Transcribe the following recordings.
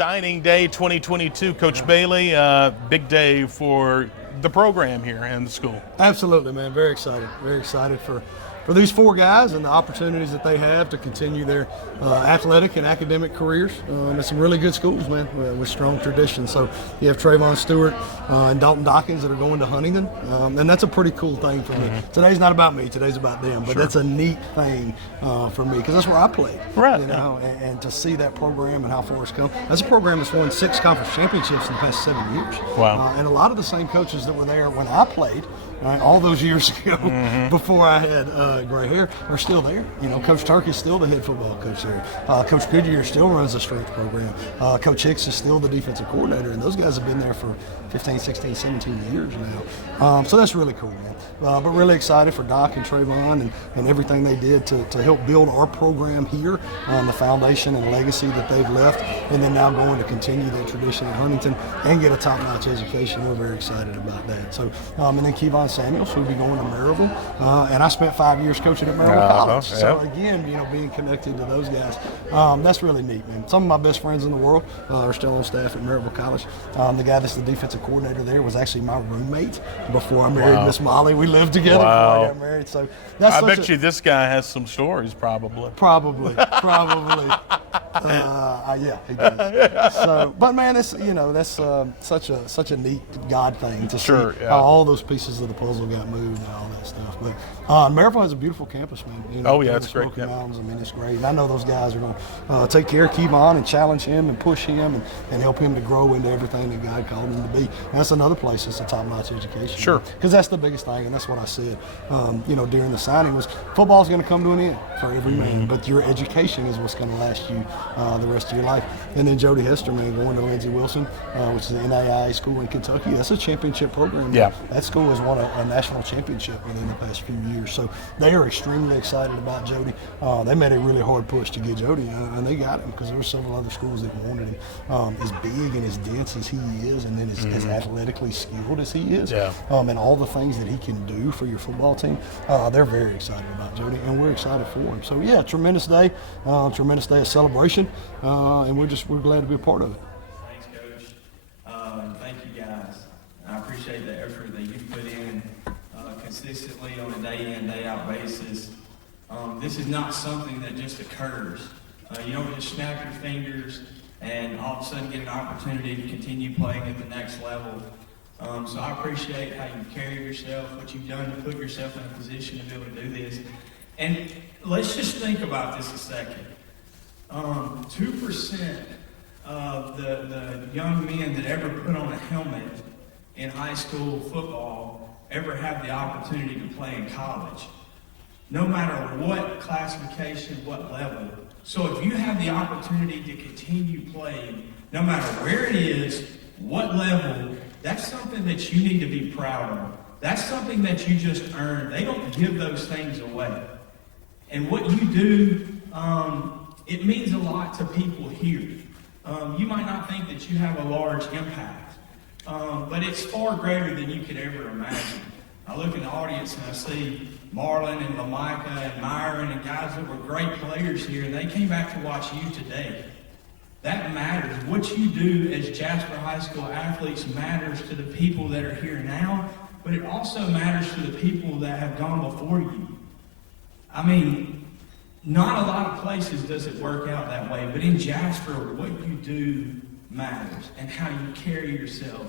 signing day 2022. Coach Bailey, big day for the program here and the school. Absolutely, man. Very excited. Very excited for these four guys and the opportunities that they have to continue their athletic and academic careers at some really good schools, man, with strong traditions. So you have TREYVON, STEWART, and DALTON, DOCKINS that are going to Huntington, and that's a pretty cool thing for me. Today's not about me. Today's about them, but that's a neat thing for me because that's where I played. Right. You know, and to see that program and how far it's come. That's a program that's won 6 conference championships in the past 7 years. Wow. And a lot of the same coaches that were there when I played, all those years ago, before I had gray hair, are still there. You know, Coach Turkey's still the head football coach there. Coach Goodyear still runs the strength program. Coach Hicks is still the defensive coordinator, and those guys have been there for 15, 16, 17 years now. So that's really cool, man. But really excited for Doc and TREYVON and everything they did to help build our program here, the foundation and legacy that they've left, and then now going to continue that tradition at Huntington and get a top-notch education. We're very excited about that. So, and then KEVON Samuels, who'll be going to Maryville, and I spent 5 years coaching at Maryville College. So again, you know, being connected to those guys, that's really neat, man. Some of my best friends in the world are still on staff at Maryville College. The guy that's the defensive coordinator there was actually my roommate before I married Miss Molly. We lived together before I got married. So that's I bet you this guy has some stories, probably. Probably. Yeah, he does. So, but man, it's, you know, that's such a neat God thing to see how all those pieces of the puzzle got moved and all that stuff. But Maryville has a beautiful campus, man. You know, it's great. Mountains, I mean, it's great. And I know those guys are going to take care of KEVON and challenge him and push him and help him to grow into everything that God called him to be. And that's another place that's a top-notch education. Sure. Because that's the biggest thing, and that's what I said, you know, during the signing was football's going to come to an end for every man, but your education is what's going to last you the rest of your life. And then JODY, HESTER, man, going to Lindsey Wilson, which is an NAIA school in Kentucky. That's a championship program. Yeah. That school has won a national championship within the past few years. So they are extremely excited about JODY. They made a really hard push to get JODY, and they got him because there were several other schools that wanted him. As big and as dense as he is, and then as athletically skilled as he is, and all the things that he can do for your football team, they're very excited about JODY, and we're excited for him. So yeah, tremendous day of celebration, and we're glad to be a part of it. Thanks, Coach. Thank you, guys. I appreciate the effort that you put in consistently on a day-in, day-out basis. This is not something that just occurs. You don't just snap your fingers and all of a sudden get an opportunity to continue playing at the next level. So I appreciate how you carry yourself, what you've done to put yourself in a position to be able to do this. And let's just think about this a second. 2% of the young men that ever put on a helmet in high school football ever have the opportunity to play in college, no matter what classification, what level. So if you have the opportunity to continue playing, no matter where it is, what level, that's something that you need to be proud of. That's something that you just earned. They don't give those things away. And what you do, it means a lot to people here. You might not think that you have a large impact, but it's far greater than you could ever imagine. I look in the audience and I see Marlon and LaMicah and Myron and guys that were great players here, and they came back to watch you today. That matters. What you do as Jasper High School athletes matters to the people that are here now, but it also matters to the people that have gone before you. I mean, not a lot of places does it work out that way, but in Jasper, what you do matters, and how you carry yourself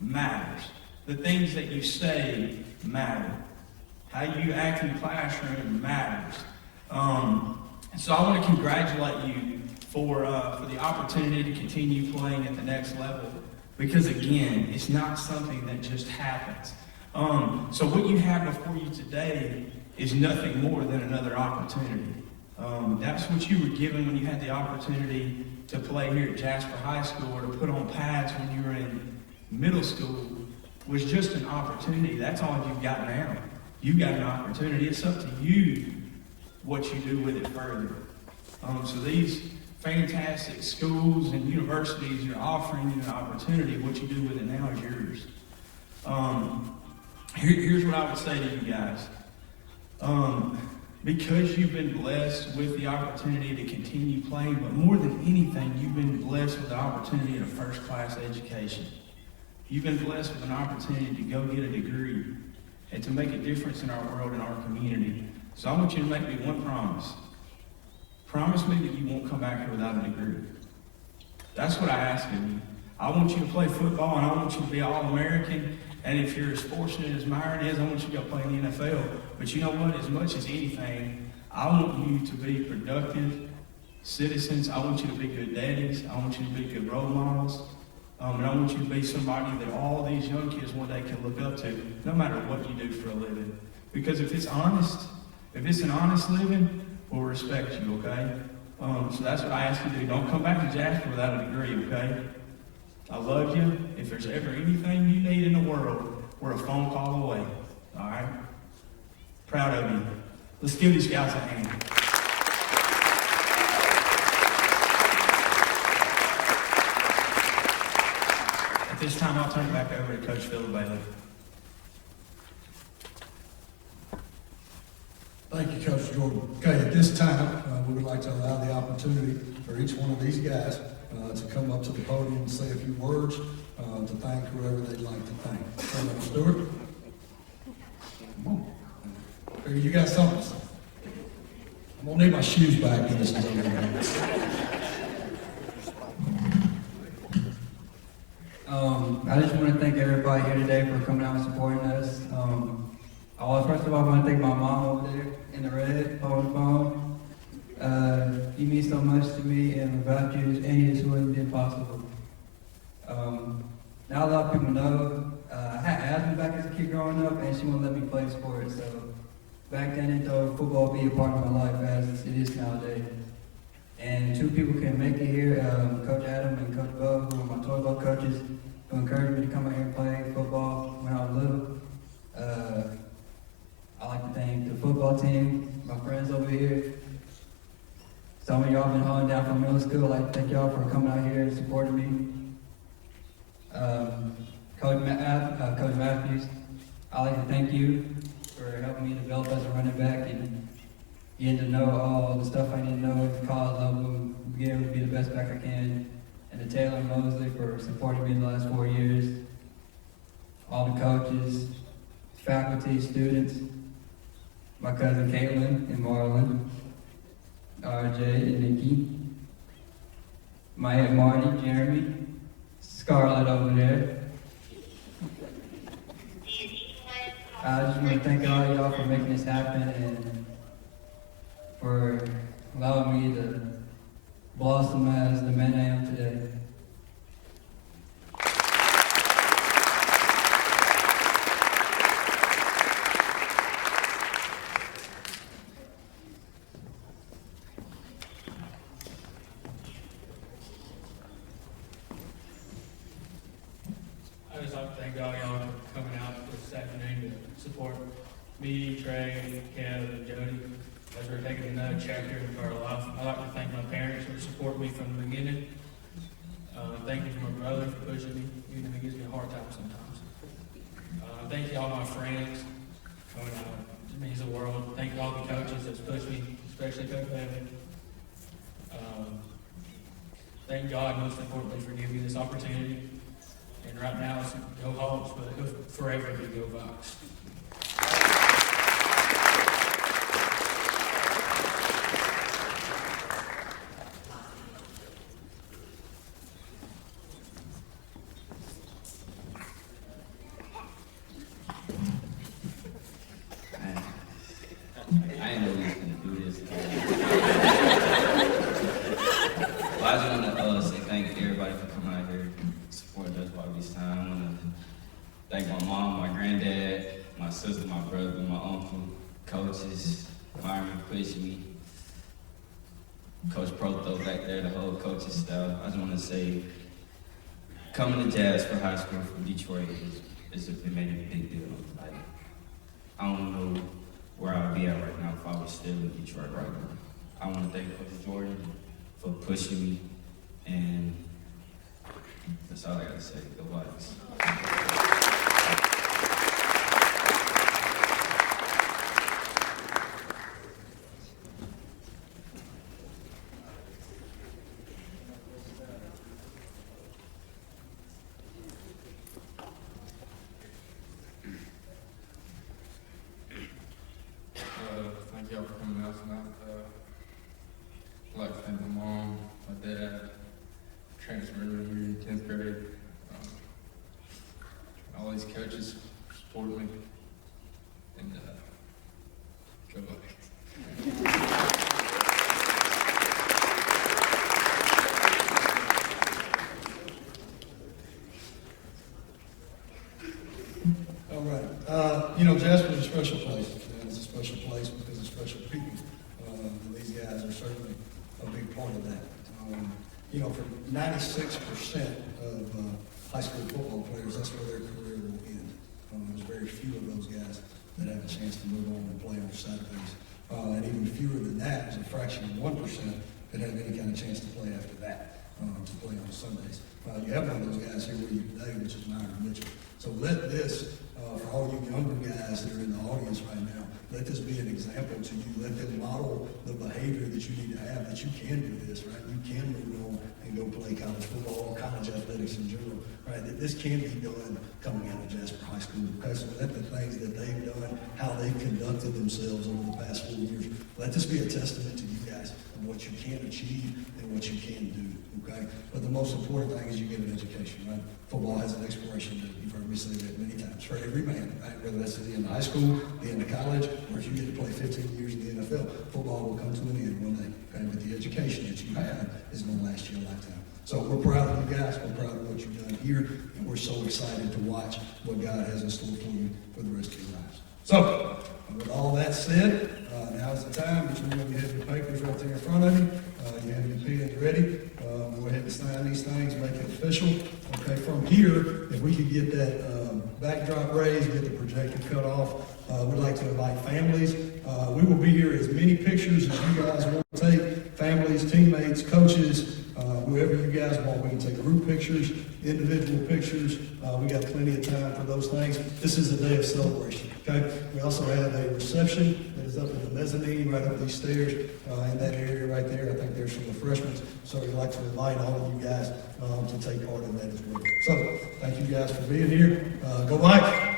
matters. The things that you say matter. How you act in the classroom matters. So I want to congratulate you for the opportunity to continue playing at the next level, because again, it's not something that just happens. So what you have before you today is nothing more than another opportunity. That's what you were given when you had the opportunity to play here at Jasper High School, or to put on pads when you were in middle school, was just an opportunity. That's all you've got now. You've got an opportunity. It's up to you what you do with it further. So these fantastic schools and universities are offering you an opportunity. What you do with it now is yours. Here's what I would say to you guys. because you've been blessed with the opportunity to continue playing, but more than anything, you've been blessed with the opportunity of a first-class education. You've been blessed with an opportunity to go get a degree and to make a difference in our world and our community. So I want you to make me one promise. Promise me that you won't come back here without a degree. That's what I ask of you. I want you to play football, and I want you to be All-American. And if you're as fortunate as Myron is, I want you to go play in the NFL. But you know what? As much as anything, I want you to be productive citizens. I want you to be good daddies. I want you to be good role models. And I want you to be somebody that all these young kids one day can look up to, no matter what you do for a living. Because if it's honest, if it's an honest living, we'll respect you, okay? So that's what I ask you to do. Don't come back to Jasper without a degree, okay? I love you. If there's ever anything you need in the world, we're a phone call away, all right? Proud of you. Let's give these guys a hand. At this time, I'll turn it back over to Coach Philip Bailey. Thank you, Coach Jordan. Okay, at this time, we would like to allow the opportunity for each one of these guys to come up to the podium and say a few words to thank whoever they'd like to thank. Stewart? Come on. Figure you got something to say. I'm going to need my shoes back when this is over. I just want to thank everybody here today for coming out and supporting us. First of all, I want to thank my mom over there in the red on the phone. You mean so much to me, and without you, any of this wouldn't be possible. Now a lot of people know I had asthma back as a kid growing up, and she wouldn't let me play sports. So back then, I thought football would be a part of my life as it is nowadays. And two people can make it here, Coach Adam and Coach Bo, who are my toy ball coaches, who encouraged me to come out here and play football when I was little. I'd like to thank the football team, my friends over here. Some of y'all been hauling down from middle school. I'd like to thank y'all for coming out here and supporting me. Coach Matthews, I'd like to thank you for helping me develop as a running back and getting to know all the stuff I need to know at the college level and be able to be the best back I can. And to Taylor and Mosley for supporting me the last 4 years. All the coaches, faculty, students, my cousin Caitlin and Marlon, RJ and Nikki, my aunt Marty, Jeremy, Scarlett over there. I just want to thank all of y'all for making this happen and for allowing me to blossom as the man I am today. I just like to thank all y'all for coming out this afternoon to support me, Trey, Kev, and Jody as we're taking another chapter of our life. I'd like to thank my parents for supporting me from the beginning. Thank you to my brother for pushing me, even though he gives me a hard time sometimes. Thank you all my friends. It means the world. Thank you all the coaches that's pushed me, especially Coach Bailey. Thank God, most importantly, for giving me this opportunity. And right now, it's go Hawks, but it'll forever be go Bucks. I didn't know we was gonna do this. Well, I just want to say thank everybody for coming out here and supporting us while this time. I want to thank my mom, my granddad, my sister, my brother, my uncle, coaches, Myron pushing me, Coach Proto back there, the whole coaching staff. I just want to say, coming to Jasper High School from Detroit it made a big deal. Like, I don't know where I'd be at right now if I was still in Detroit right now. I want to thank Coach Jordan for pushing me, and that's all I got to say. Go Bucks. all these coaches support me, and go back. All right. You know, Jasper's a special place. And it's a special place because of special people. And these guys are certainly a big part of that. You know, for 96% of high school football players, that's where their career will end. There's very few of those guys that have a chance to move on and play on Saturdays. And even fewer than that, there's a fraction of 1% that have any kind of chance to play after that, to play on Sundays. You have one of those guys here with you today, which is Myron Mitchell. So let this, for all you younger guys that are in the audience right now, let this be an example to you. Let them model the behavior that you need to have, that you can do this, right? You can move on and go play college football, college athletics in general, right? That this can be done coming out of Jasper High School. Okay, so let the things that they've done, how they've conducted themselves over the past 4 years, let this be a testament to you guys of what you can achieve and what you can do, okay? But the most important thing is you get an education, right? Football has an expiration date. You've heard me say that many times for every man, right? Whether that's at the end of high school, the end of college, or if you get to play 15 years in the NFL, football will come to an end one day, okay? But the education that you have is going to last you a lifetime. So we're proud of you guys. We're proud of what you've done here, and we're so excited to watch what God has in store for you for the rest of your lives. So, with all that said, now's the time. Each one of you have your papers right there in front of you. You have your pens ready. Go ahead and sign these things, make it official. Okay, from here, if we could get that backdrop raised, get the projector cut off, we'd like to invite families. We will be here as many pictures as you guys want to take. Families, teammates, coaches, whoever you guys want. We can take group pictures, individual pictures. We got plenty of time for those things. This is a day of celebration, okay? We also have a reception that is up in the mezzanine, right up these stairs, in that area right there. I think there's some refreshments. So we'd like to invite all of you guys to take part in that as well. So, thank you guys for being here. Go Mike!